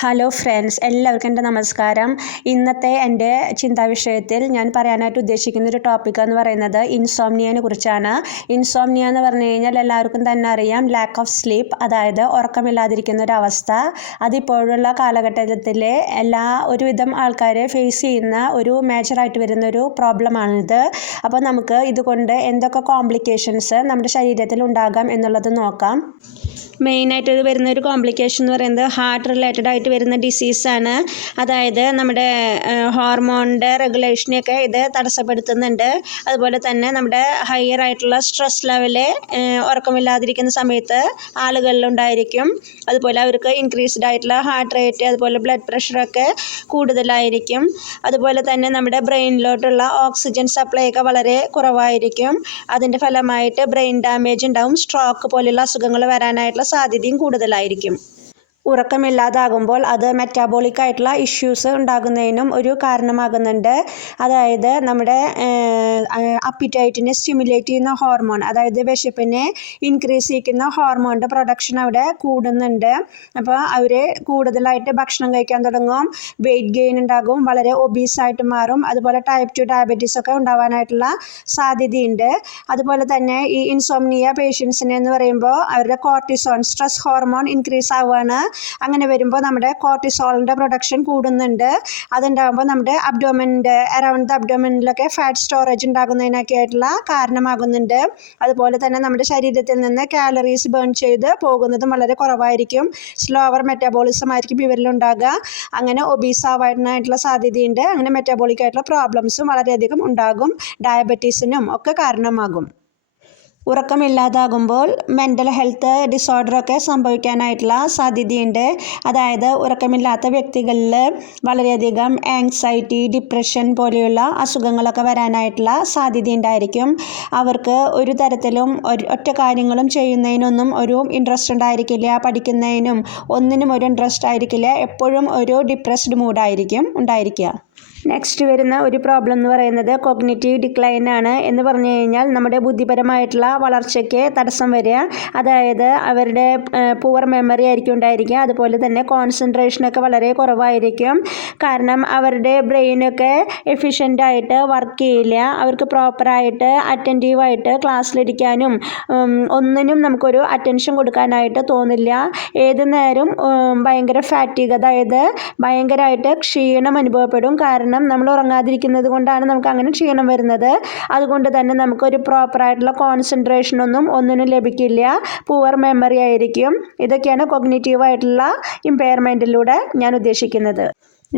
Hello friends, എല്ലാവർക്കും എൻ്റെ നമസ്കാരം. ഇന്നത്തെ എൻ്റെ ചിന്താവിഷയത്തിൽ ഞാൻ പറയാനായിട്ട് ഉദ്ദേശിക്കുന്ന ഒരു ടോപ്പിക് എന്ന് പറയുന്നത് ഇൻസോംനിയനെ കുറിച്ചാണ്. ഇൻസോംനിയ എന്ന് പറഞ്ഞു കഴിഞ്ഞാൽ എല്ലാവർക്കും തന്നെ അറിയാം, ലാക്ക് ഓഫ് സ്ലീപ്പ്, അതായത് ഉറക്കമില്ലാതിരിക്കുന്ന ഒരു അവസ്ഥ. അതിപ്പോഴുള്ള കാലഘട്ടത്തിലെ ഒരുവിധം ആൾക്കാരെ ഫേസ് ചെയ്യുന്ന ഒരു മേജറായിട്ട് വരുന്ന ഒരു പ്രോബ്ലമാണിത്. അപ്പോൾ നമുക്ക് ഇതുകൊണ്ട് എന്തൊക്കെ കോംപ്ലിക്കേഷൻസ് നമ്മുടെ ശരീരത്തിൽ ഉണ്ടാകാം എന്നുള്ളത് നോക്കാം. മെയിനായിട്ട് വരുന്ന ഒരു കോംപ്ലിക്കേഷൻ എന്ന് പറയുന്നത് ഹാർട്ട് റിലേറ്റഡ് ആയിട്ട് വരുന്ന ഡിസീസാണ്. അതായത് നമ്മുടെ ഹോർമോണിൻ്റെ റെഗുലേഷനെയൊക്കെ ഇത് തടസ്സപ്പെടുത്തുന്നുണ്ട്. അതുപോലെ തന്നെ നമ്മുടെ ഹയർ ആയിട്ടുള്ള സ്ട്രെസ് ലെവല് ഉറക്കമില്ലാതിരിക്കുന്ന സമയത്ത് ആളുകളിലുണ്ടായിരിക്കും. അതുപോലെ അവർക്ക് ഇൻക്രീസ്ഡ് ആയിട്ടുള്ള ഹാർട്ട് റേറ്റ്, അതുപോലെ ബ്ലഡ് പ്രഷറൊക്കെ കൂടുതലായിരിക്കും. അതുപോലെ തന്നെ നമ്മുടെ ബ്രെയിനിലോട്ടുള്ള ഓക്സിജൻ സപ്ലൈ ഒക്കെ വളരെ കുറവായിരിക്കും. അതിൻ്റെ ഫലമായിട്ട് ബ്രെയിൻ ഡാമേജ് ഉണ്ടാവും. സ്ട്രോക്ക് പോലെയുള്ള അസുഖങ്ങൾ വരാനായിട്ടുള്ള സാധ്യതയും കൂടുതലായിരിക്കും. ഉറക്കമില്ലാതാകുമ്പോൾ അത് മെറ്റാബോളിക് ആയിട്ടുള്ള ഇഷ്യൂസ് ഉണ്ടാകുന്നതിനും ഒരു കാരണമാകുന്നുണ്ട്. അതായത് നമ്മുടെ അപ്പിറ്റൈറ്റിനെ സ്റ്റിമുലേറ്റ് ചെയ്യുന്ന ഹോർമോൺ, അതായത് വിശപ്പിനെ ഇൻക്രീസ് ചെയ്യുന്ന ഹോർമോണിൻ്റെ പ്രൊഡക്ഷൻ അവിടെ കൂടുന്നുണ്ട്. അപ്പോൾ അവർ കൂടുതലായിട്ട് ഭക്ഷണം കഴിക്കാൻ തുടങ്ങും, വെയിറ്റ് ഗെയിൻ ഉണ്ടാകും, വളരെ ഒബീസായിട്ട് മാറും. അതുപോലെ ടൈപ്പ് 2 ഡയബറ്റീസ് ഒക്കെ ഉണ്ടാവാനായിട്ടുള്ള സാധ്യതയുണ്ട്. അതുപോലെ തന്നെ ഈ ഇൻസോംനിയ പേഷ്യൻസിനെ എന്ന് പറയുമ്പോൾ അവരുടെ കോർട്ടിസോൺ, സ്ട്രെസ് ഹോർമോൺ ഇൻക്രീസ് ആവുകയാണ്. അങ്ങനെ വരുമ്പോൾ നമ്മുടെ കോർട്ടിസോളിൻ്റെ പ്രൊഡക്ഷൻ കൂടുന്നുണ്ട്. അതുണ്ടാകുമ്പോൾ നമ്മുടെ അബ്ഡോമൻ്റെ അറൗണ്ട് ദ അബ്ഡോമനിലൊക്കെ ഫാറ്റ് സ്റ്റോറേജ് ഉണ്ടാകുന്നതിനൊക്കെ ആയിട്ടുള്ള കാരണമാകുന്നുണ്ട്. അതുപോലെ തന്നെ നമ്മുടെ ശരീരത്തിൽ നിന്ന് കാലറീസ് ബേൺ ചെയ്ത് പോകുന്നതും വളരെ കുറവായിരിക്കും. സ്ലോവർ മെറ്റാബോളിസം ആയിരിക്കും ഇവരിലുണ്ടാകുക. അങ്ങനെ ഒബീസ് ആവാനായിട്ടുള്ള സാധ്യതയുണ്ട്. അങ്ങനെ മെറ്റാബോളിക് ആയിട്ടുള്ള പ്രോബ്ലംസും വളരെയധികം ഉണ്ടാകും. ഡയബറ്റീസിനും ഒക്കെ കാരണമാകും. ഉറക്കമില്ലാതാകുമ്പോൾ മെൻ്റൽ ഹെൽത്ത് ഡിസോർഡറൊക്കെ സംഭവിക്കാനായിട്ടുള്ള സാധ്യതയുണ്ട്. അതായത് ഉറക്കമില്ലാത്ത വ്യക്തികളിൽ വളരെയധികം ആങ്സൈറ്റി, ഡിപ്രഷൻ പോലെയുള്ള അസുഖങ്ങളൊക്കെ വരാനായിട്ടുള്ള സാധ്യതയുണ്ടായിരിക്കും. അവർക്ക് ഒരു തരത്തിലും ഒറ്റ കാര്യങ്ങളും ചെയ്യുന്നതിനൊന്നും ഒരു ഇൻട്രസ്റ്റ് ഉണ്ടായിരിക്കില്ല. പഠിക്കുന്നതിനും ഒന്നിനും ഒരു ഇൻട്രസ്റ്റ് ആയിരിക്കില്ല. എപ്പോഴും ഒരു ഡിപ്രസ്ഡ് മൂഡായിരിക്കും ഉണ്ടായിരിക്കുക. നെക്സ്റ്റ് വരുന്ന ഒരു പ്രോബ്ലം എന്ന് പറയുന്നത് കോഗ്നിറ്റീവ് ഡിക്ലൈൻ ആണ്. എന്ന് പറഞ്ഞു കഴിഞ്ഞാൽ നമ്മുടെ ബുദ്ധിപരമായിട്ടുള്ള വളർച്ചയ്ക്ക് തടസ്സം വരിക. അതായത് അവരുടെ പുവർ മെമ്മറി ആയിരിക്കും ഉണ്ടായിരിക്കുക. അതുപോലെ തന്നെ കോൺസെൻട്രേഷനൊക്കെ വളരെ കുറവായിരിക്കും. കാരണം അവരുടെ ബ്രെയിനൊക്കെ എഫിഷ്യൻ്റായിട്ട് വർക്ക് ചെയ്യില്ല. അവർക്ക് പ്രോപ്പറായിട്ട് അറ്റൻറ്റീവായിട്ട് ക്ലാസ്സിലിരിക്കാനും ഒന്നിനും നമുക്കൊരു അറ്റൻഷൻ കൊടുക്കാനായിട്ട് തോന്നില്ല. ഏത് നേരം ഭയങ്കര ഫാറ്റീഗ്, അതായത് ഭയങ്കരമായിട്ട് ക്ഷീണം അനുഭവപ്പെടും. കാരണം നമ്മൾ ഉറങ്ങാതിരിക്കുന്നത് കൊണ്ടാണ് നമുക്ക് അങ്ങനെ ക്ഷീണം വരുന്നത്. അതുകൊണ്ട് തന്നെ നമുക്കൊരു പ്രോപ്പറായിട്ടുള്ള കോൺസെൻട്രേഷനൊന്നും ഒന്നിനും ലഭിക്കില്ല. പുവർ മെമ്മറി ആയിരിക്കും. ഇതൊക്കെയാണ് കോഗ്നിറ്റീവായിട്ടുള്ള ഇമ്പയർമെൻറ്റിലൂടെ ഞാൻ ഉദ്ദേശിക്കുന്നത്.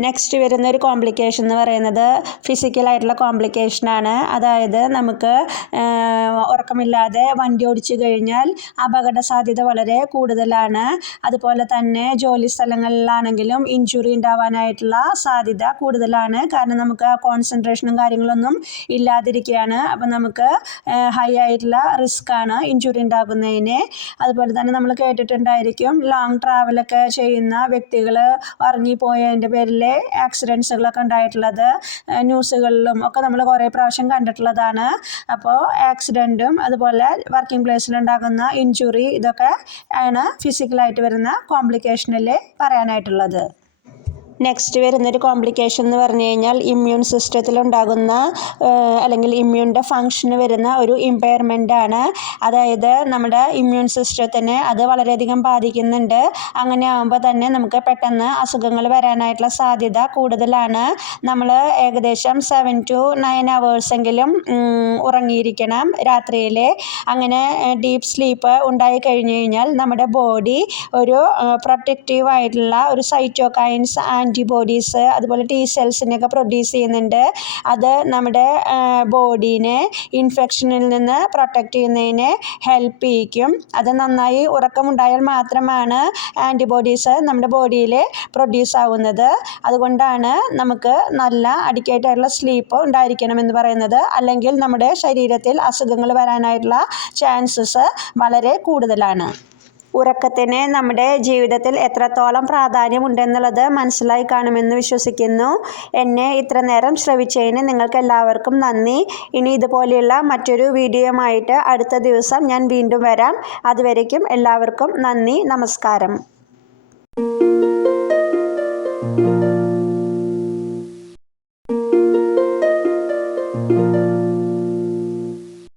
നെക്സ്റ്റ് വരുന്ന ഒരു കോംപ്ലിക്കേഷൻ എന്ന് പറയുന്നത് ഫിസിക്കലായിട്ടുള്ള കോംപ്ലിക്കേഷനാണ്. അതായത് നമുക്ക് ഉറക്കമില്ലാതെ വണ്ടി ഓടിച്ചു കഴിഞ്ഞാൽ അപകട സാധ്യത വളരെ കൂടുതലാണ്. അതുപോലെ തന്നെ ജോലി സ്ഥലങ്ങളിലാണെങ്കിലും ഇഞ്ചുറി ഉണ്ടാവാനായിട്ടുള്ള സാധ്യത കൂടുതലാണ്. കാരണം നമുക്ക് ആ കോൺസെൻട്രേഷനും കാര്യങ്ങളൊന്നും ഇല്ലാതിരിക്കുകയാണ്. അപ്പം നമുക്ക് ഹൈ ആയിട്ടുള്ള റിസ്ക്കാണ് ഇഞ്ചുറി ഉണ്ടാകുന്നതിന്. അതുപോലെ തന്നെ നമ്മൾ കേട്ടിട്ടുണ്ടായിരിക്കും, ലോങ് ട്രാവലൊക്കെ ചെയ്യുന്ന വ്യക്തികൾ ഉറങ്ങിപ്പോയതിൻ്റെ പേരിൽ ആക്സിഡൻസുകളൊക്കെ ഉണ്ടായിട്ടുള്ളത് ന്യൂസുകളിലും ഒക്കെ നമ്മൾ കുറേ പ്രാവശ്യം കണ്ടിട്ടുള്ളതാണ്. അപ്പോൾ ആക്സിഡൻറ്റും അതുപോലെ വർക്കിംഗ് പ്ലേസിലുണ്ടാകുന്ന ഇഞ്ചുറി, ഇതൊക്കെ ആണ് ഫിസിക്കലായിട്ട് വരുന്ന കോംപ്ലിക്കേഷനിൽ പറയാനായിട്ടുള്ളത്. നെക്സ്റ്റ് വരുന്നൊരു കോംപ്ലിക്കേഷൻ എന്ന് പറഞ്ഞു കഴിഞ്ഞാൽ ഇമ്മ്യൂൺ സിസ്റ്റത്തിലുണ്ടാകുന്ന അല്ലെങ്കിൽ ഇമ്മ്യൂണിൻ്റെ ഫങ്ഷന് വരുന്ന ഒരു ഇമ്പയർമെൻ്റ് ആണ്. അതായത് നമ്മുടെ ഇമ്മ്യൂൺ സിസ്റ്റത്തിനെ അത് വളരെയധികം ബാധിക്കുന്നുണ്ട്. അങ്ങനെ ആകുമ്പോൾ തന്നെ നമുക്ക് പെട്ടെന്ന് അസുഖങ്ങൾ വരാനായിട്ടുള്ള സാധ്യത കൂടുതലാണ്. നമ്മൾ ഏകദേശം 7 to 9 hours എങ്കിലും ഉറങ്ങിയിരിക്കണം രാത്രിയിൽ. അങ്ങനെ ഡീപ്പ് സ്ലീപ്പ് ഉണ്ടായി കഴിഞ്ഞു കഴിഞ്ഞാൽ നമ്മുടെ ബോഡി ഒരു പ്രൊട്ടക്റ്റീവായിട്ടുള്ള ഒരു സൈറ്റോകൈൻസ്, ആൻറ്റിബോഡീസ്, അതുപോലെ T സെൽസിനെയൊക്കെ പ്രൊഡ്യൂസ് ചെയ്യുന്നുണ്ട്. അത് നമ്മുടെ ബോഡീനെ ഇൻഫെക്ഷനിൽ നിന്ന് പ്രൊട്ടക്റ്റ് ചെയ്യുന്നതിന് ഹെൽപ്പ് ചെയ്യിക്കും. അത് നന്നായി ഉറക്കമുണ്ടായാൽ മാത്രമാണ് ആൻറ്റിബോഡീസ് നമ്മുടെ ബോഡിയിൽ പ്രൊഡ്യൂസ് ആവുന്നത്. അതുകൊണ്ടാണ് നമുക്ക് നല്ല അഡിക്വേറ്റ് ആയിട്ടുള്ള സ്ലീപ്പ് ഉണ്ടായിരിക്കണമെന്ന് പറയുന്നത്. അല്ലെങ്കിൽ നമ്മുടെ ശരീരത്തിൽ അസുഖങ്ങൾ വരാനായിട്ടുള്ള ചാൻസസ് വളരെ കൂടുതലാണ്. ഉറക്കത്തിന് നമ്മുടെ ജീവിതത്തിൽ എത്രത്തോളം പ്രാധാന്യമുണ്ടെന്നുള്ളത് മനസ്സിലായി കാണുമെന്ന് വിശ്വസിക്കുന്നു. എന്നെ ഇത്ര നേരം ശ്രവിച്ചതിന് നിങ്ങൾക്ക് എല്ലാവർക്കും നന്ദി. ഇനി ഇതുപോലെയുള്ള മറ്റൊരു വീഡിയോയുമായിട്ട് അടുത്ത ദിവസം ഞാൻ വീണ്ടും വരാം. അതുവരേക്കും എല്ലാവർക്കും നന്ദി, നമസ്കാരം. you.